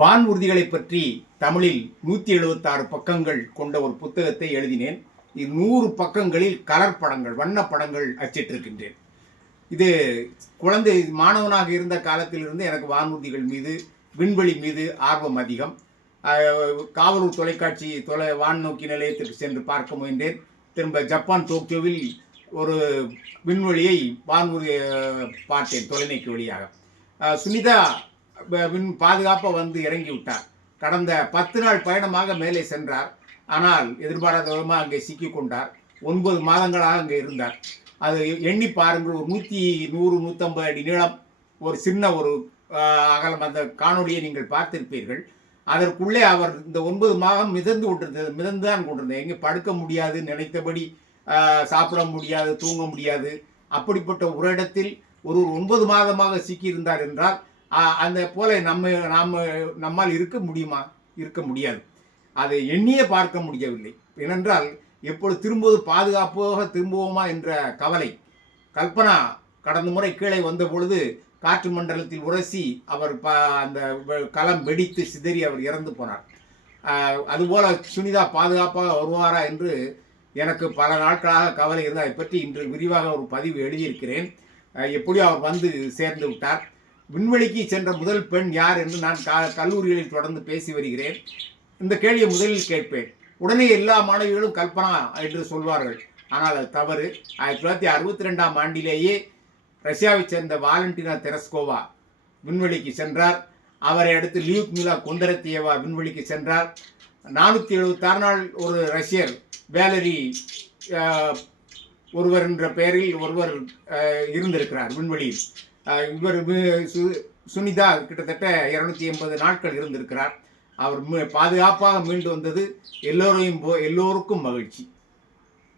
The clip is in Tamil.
வானூர்திகளை பற்றி தமிழில் 176 பக்கங்கள் கொண்ட ஒரு புத்தகத்தை எழுதினேன். இது 100 பக்கங்களில் கலர் படங்கள், வண்ண படங்கள் அச்சிட்டிருக்கின்றேன். இது குழந்தை மாணவனாக இருந்த காலத்திலிருந்து எனக்கு வானூர்திகள் மீது, விண்வெளி மீது ஆர்வம் அதிகம். காவலூர் தொலைக்காட்சி வானூர்தி நிலையத்திற்கு சென்று பார்க்க முயன்றேன். திரும்ப ஜப்பான் டோக்கியோவில் ஒரு விண்வெளியை வானூர்தி பார்த்தேன் தொலைநோக்கி வழியாக. சுனிதா பாதுகாப்பாக வந்து இறங்கி விட்டார். கடந்த 10 நாள் பயணமாக மேலே சென்றார். ஆனால் எதிர்பாராத விதமாக அங்கே சிக்கி கொண்டார். 9 மாதங்களாக அங்கே இருந்தார். அது எண்ணி பாருங்கள், ஒரு 100-150 அடி நீளம், ஒரு சின்ன ஒரு அகலம். அந்த காணொலியை நீங்கள் பார்த்திருப்பீர்கள். அதற்குள்ளே அவர் இந்த 9 மாதம் மிதந்து தான் கொண்டிருந்தார். எங்கே படுக்க முடியாது, நினைத்தபடி சாப்பிட முடியாது, தூங்க முடியாது. அப்படிப்பட்ட ஒரு இடத்தில் ஒரு 9 மாதமாக சிக்கியிருந்தார் என்றால் அந்த போல நம்மால் இருக்க முடியுமா? இருக்க முடியாது. அதை எண்ணியே பார்க்க முடியவில்லை. ஏனென்றால் எப்பொழுது பாதுகாப்பாக திரும்புவோமா என்ற கவலை. கல்பனா கடந்த முறை கீழே வந்த பொழுது காற்று மண்டலத்தில் உரசி அவர் அந்த களம் வெடித்து சிதறி அவர் இறந்து போனார். அதுபோல சுனிதா பாதுகாப்பாக வருவாரா என்று எனக்கு பல நாட்களாக கவலை இருந்து அதை பற்றி இன்று விரிவாக ஒரு பதிவு எழுதியிருக்கிறேன். எப்படியோ அவர் வந்து சேர்ந்து விட்டார். விண்வெளிக்கு சென்ற முதல் பெண் யார் என்று நான் கல்லூரிகளில் தொடர்ந்து பேசி வருகிறேன். இந்த கேள்வியை முதலில் கேட்பேன். உடனே எல்லா மாணவிகளும் கல்பனா என்று சொல்வார்கள். ஆனால் அது தவறு. 1962ஆம் ஆண்டிலேயே ரஷ்யாவைச் சேர்ந்த வாலண்டினா தெரஸ்கோவா விண்வெளிக்கு சென்றார். அவரை அடுத்து லியூட்மிலா கொந்தரத்தியேவா விண்வெளிக்கு சென்றார். 476 நாள் ஒரு ரஷ்யர் வேலரி ஒருவர் என்ற பெயரில் ஒருவர் இருந்திருக்கிறார் விண்வெளியில். இவர் சுனிதா கிட்டத்தட்ட 280 நாட்கள் இருந்திருக்கிறார். அவர் பாதுகாப்பாக மீண்டு வந்தது எல்லோருக்கும் மகிழ்ச்சி.